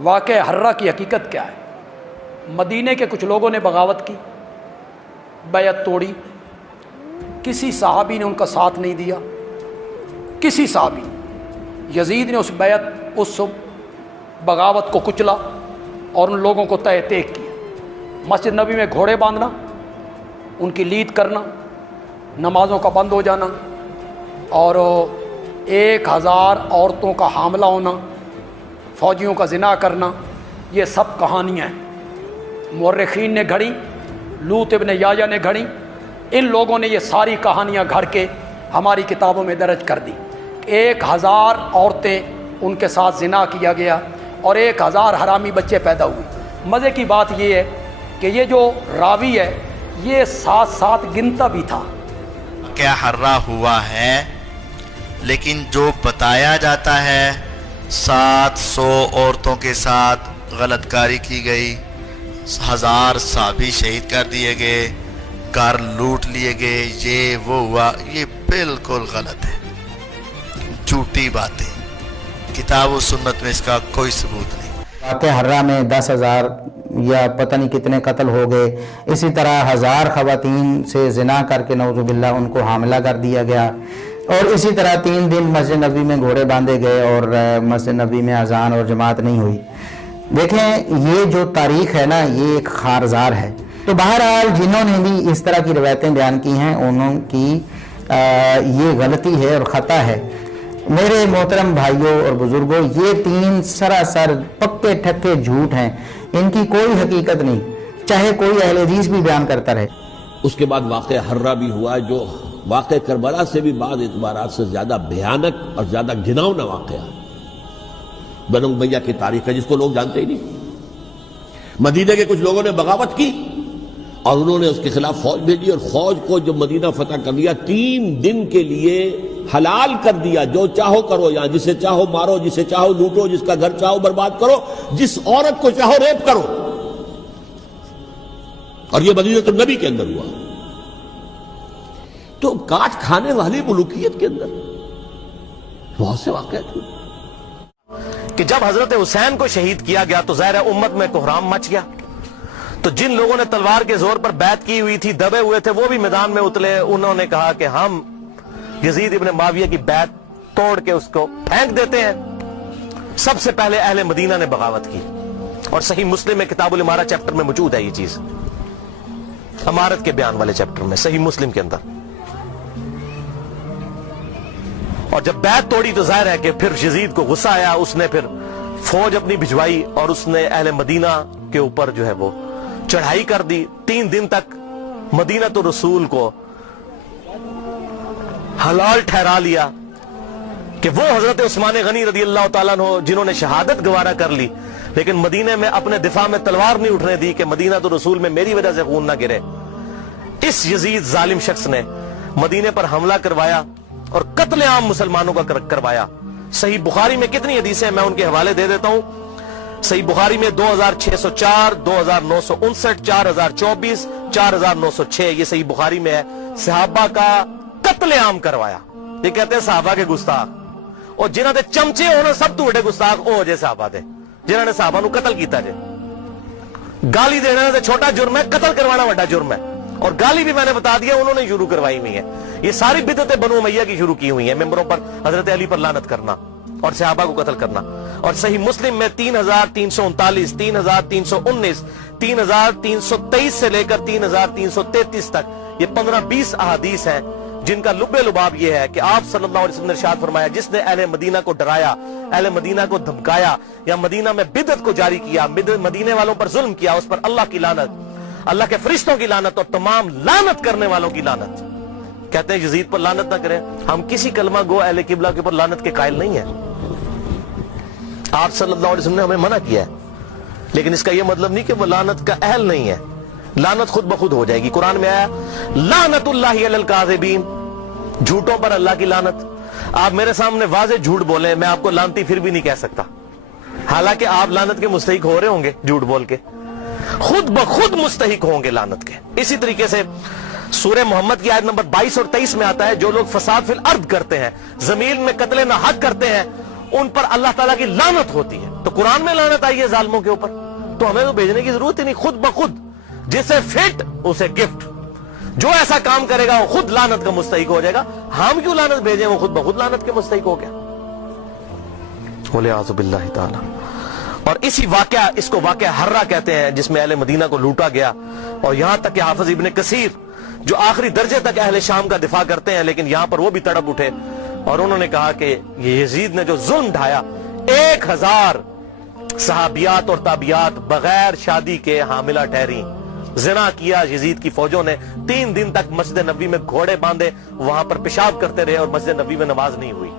واقعہ حرہ کی حقیقت کیا ہے؟ مدینے کے کچھ لوگوں نے بغاوت کی، بیعت توڑی، کسی صحابی نے ان کا ساتھ نہیں دیا، کسی صحابی۔ یزید نے اس بیعت، اس بغاوت کو کچلا اور ان لوگوں کو تہ تیک کیا۔ مسجد نبی میں گھوڑے باندھنا، ان کی لید کرنا، نمازوں کا بند ہو جانا، اور 1000 عورتوں کا حاملہ ہونا، فوجیوں کا زنا کرنا، یہ سب کہانیاں ہیں۔ مورخین نے گھڑی، لوط ابن یایا نے گھڑی، ان لوگوں نے یہ ساری کہانیاں گھڑ کے ہماری کتابوں میں درج کر دی۔ 1000 عورتیں ان کے ساتھ زنا کیا گیا اور 1000 حرامی بچے پیدا ہوئے۔ مزے کی بات یہ ہے کہ یہ جو راوی ہے یہ ساتھ ساتھ گنتا بھی تھا۔ کیا حرہ ہوا ہے، لیکن جو بتایا جاتا ہے 700 عورتوں کے ساتھ غلط کاری کی گئی، 1000 صحابی شہید کر دیے گئے، گھر لوٹ لیے گئے، یہ وہ ہوا، یہ بالکل غلط ہے، جھوٹی باتیں، کتاب و سنت میں اس کا کوئی ثبوت نہیں۔ واقعہ حرہ میں 10,000 یا پتہ نہیں کتنے قتل ہو گئے، اسی طرح 1000 خواتین سے زنا کر کے نعوذ باللہ ان کو حاملہ کر دیا گیا، اور اسی طرح 3 دن مسجد نبی میں گھوڑے باندھے گئے اور مسجد نبی میں اذان اور جماعت نہیں ہوئی۔ دیکھیں یہ جو تاریخ ہے نا یہ ایک خارزار ہے۔ تو بہرحال جنہوں نے بھی اس طرح کی روایتیں بیان کی ہیں انہوں کی یہ غلطی ہے اور خطا ہے۔ میرے محترم بھائیوں اور بزرگوں، یہ 3 سراسر پکے ٹھکے جھوٹ ہیں، ان کی کوئی حقیقت نہیں، چاہے کوئی اہل حدیث بھی بیان کرتا رہے۔ اس کے بعد واقعہ حرہ بھی ہوا جو واقعہ کربلا سے بھی بعض اعتبارات سے زیادہ بھیانک اور زیادہ گھناؤنا واقعہ ہے۔ بنو امیہ کی تاریخ ہے جس کو لوگ جانتے ہی نہیں۔ مدینہ کے کچھ لوگوں نے بغاوت کی اور انہوں نے اس کے خلاف فوج بھیجی، اور فوج کو جب مدینہ فتح کر لیا 3 دن کے لیے حلال کر دیا، جو چاہو کرو، یہاں جسے چاہو مارو، جسے چاہو لوٹو، جس کا گھر چاہو برباد کرو، جس عورت کو چاہو ریپ کرو۔ اور یہ مدینہ النبی کے اندر ہوا۔ تو کاٹ کھانے والی ملوکیت کے اندر بہت سے واقعات ہوئے کہ جب حضرت حسین کو شہید کیا گیا تو ظاہر ہے امت میں کوہرام مچ گیا، تو جن لوگوں نے تلوار کے زور پر بیعت کی ہوئی تھی، دبے ہوئے تھے، وہ بھی میدان میں اترے۔ انہوں نے کہا کہ ہم یزید ابن معاویہ کی بیعت توڑ کے اس کو پھینک دیتے ہیں۔ سب سے پہلے اہل مدینہ نے بغاوت کی، اور صحیح مسلم میں کتاب الامارہ چیپٹر میں موجود ہے یہ چیز، امارت کے بیان والے چیپٹر میں صحیح مسلم کے اندر۔ اور جب بیعت توڑی تو ظاہر ہے کہ پھر یزید کو غصہ آیا، اس نے پھر فوج اپنی بھجوائی اور اس نے اہل مدینہ کے اوپر جو ہے وہ چڑھائی کر دی۔ 3 دن تک مدینہ تو رسول کو حلال ٹھہرا لیا کہ وہ حضرت عثمان غنی رضی اللہ تعالیٰ عنہ جنہوں نے شہادت گوارا کر لی، لیکن مدینہ میں اپنے دفاع میں تلوار نہیں اٹھنے دی کہ مدینہ تو رسول میں میری وجہ سے خون نہ گرے۔ اس یزید ظالم شخص نے مدینہ پر حملہ کروایا اور قتل عام مسلمانوں کا کروایا۔ صحیح بخاری میں کتنی حدیثیں ہیں میں ان کے حوالے دے دیتا ہوں۔ صحیح بخاری میں 2604، 2959، 4024، 4906 یہ صحیح بخاری میں ہے۔ صحابہ کا قتل عام کروایا۔ یہ کہتے ہیں صحابہ کے گستاخ، اور جنہاں دے چمچے ہونا سب تو بڑے گستاخ او جے صحابہ دے جنہاں نے صحابہ نو قتل کیتا جے۔ گالی دینا تے چھوٹا جرم ہے، قتل کروانا بڑا جرم ہے، اور گالی بھی میں نے بتا دیا انہوں نے شروع کروائی ہوئی ہے۔ یہ ساری بدعتیں بنو امیہ کی شروع کی ہوئی ہیں، ممبروں پر حضرت علی پر لعنت کرنا اور صحابہ کو قتل کرنا۔ اور صحیح مسلم میں 3339، 3319، 3323 سے لے کر 3333 تک یہ 15-20 احادیث ہیں جن کا لب لباب یہ ہے کہ آپ صلی اللہ علیہ وسلم نے ارشاد فرمایا جس نے اہل مدینہ کو ڈرایا، اہل مدینہ کو دھمکایا یا مدینہ میں بدعت کو جاری کیا، مدینہ والوں پر ظلم کیا، اس پر اللہ کی لعنت، اللہ کے فرشتوں کی لعنت اور تمام لعنت کرنے والوں کی لعنت۔ کہتے ہیں یزید پر لعنت نہ کریں، ہم کسی کلمہ گو اہل قبلہ کے اوپر لعنت کے قائل نہیں ہیں۔ آپ صلی اللہ علیہ وسلم نے ہمیں منع کیا ہے، لیکن اس کا یہ مطلب نہیں کہ وہ لعنت کا اہل نہیں ہے۔ لعنت خود بخود ہو جائے گی۔ قرآن میں آیا لعنت اللہ علی الکاذبین، جھوٹوں پر اللہ کی لعنت۔ آپ میرے سامنے واضح جھوٹ بولیں، میں آپ کو لعنتی پھر بھی نہیں کہہ سکتا، حالانکہ آپ لعنت کے مستحق ہو رہے ہوں گے، جھوٹ بول کے خود بخود مستحق ہوں گے لعنت کے۔ اسی طریقے سے سورہ محمد کی آیت نمبر 22 اور 23 میں آتا ہے جو لوگ فساد فی الارض کرتے ہیں، زمین میں قتل نہ حق کرتے ہیں، ان پر اللہ تعالیٰ کی لعنت ہوتی ہے۔ تو قرآن میں لعنت آئی ہے ظالموں کے اوپر، تو ہمیں تو بھیجنے کی ضرورت ہی نہیں، خود بخود جسے فٹ اسے گفٹ، جو ایسا کام کرے گا وہ خود لعنت کا مستحق ہو جائے گا، ہم کیوں لعنت بھیجیں، وہ خود بخود لعنت کے مستحق ہو گیا۔ وَلِعَاذُ بِاللَّهِ تعالی۔ اور اسی واقعہ، اس کو واقعہ حرہ کہتے ہیں، جس میں اہل مدینہ کو لوٹا گیا، اور یہاں تک کہ حافظ ابن کثیر جو آخری درجے تک اہل شام کا دفاع کرتے ہیں، لیکن یہاں پر وہ بھی تڑپ اٹھے اور انہوں نے کہا کہ یہ یزید نے جو ظلم ڈھایا، 1000 صحابیات اور تابعات بغیر شادی کے حاملہ ٹھہری، زنا کیا یزید کی فوجوں نے، 3 دن تک مسجد نبوی میں گھوڑے باندھے، وہاں پر پیشاب کرتے رہے اور مسجد نبوی میں نماز نہیں ہوئی۔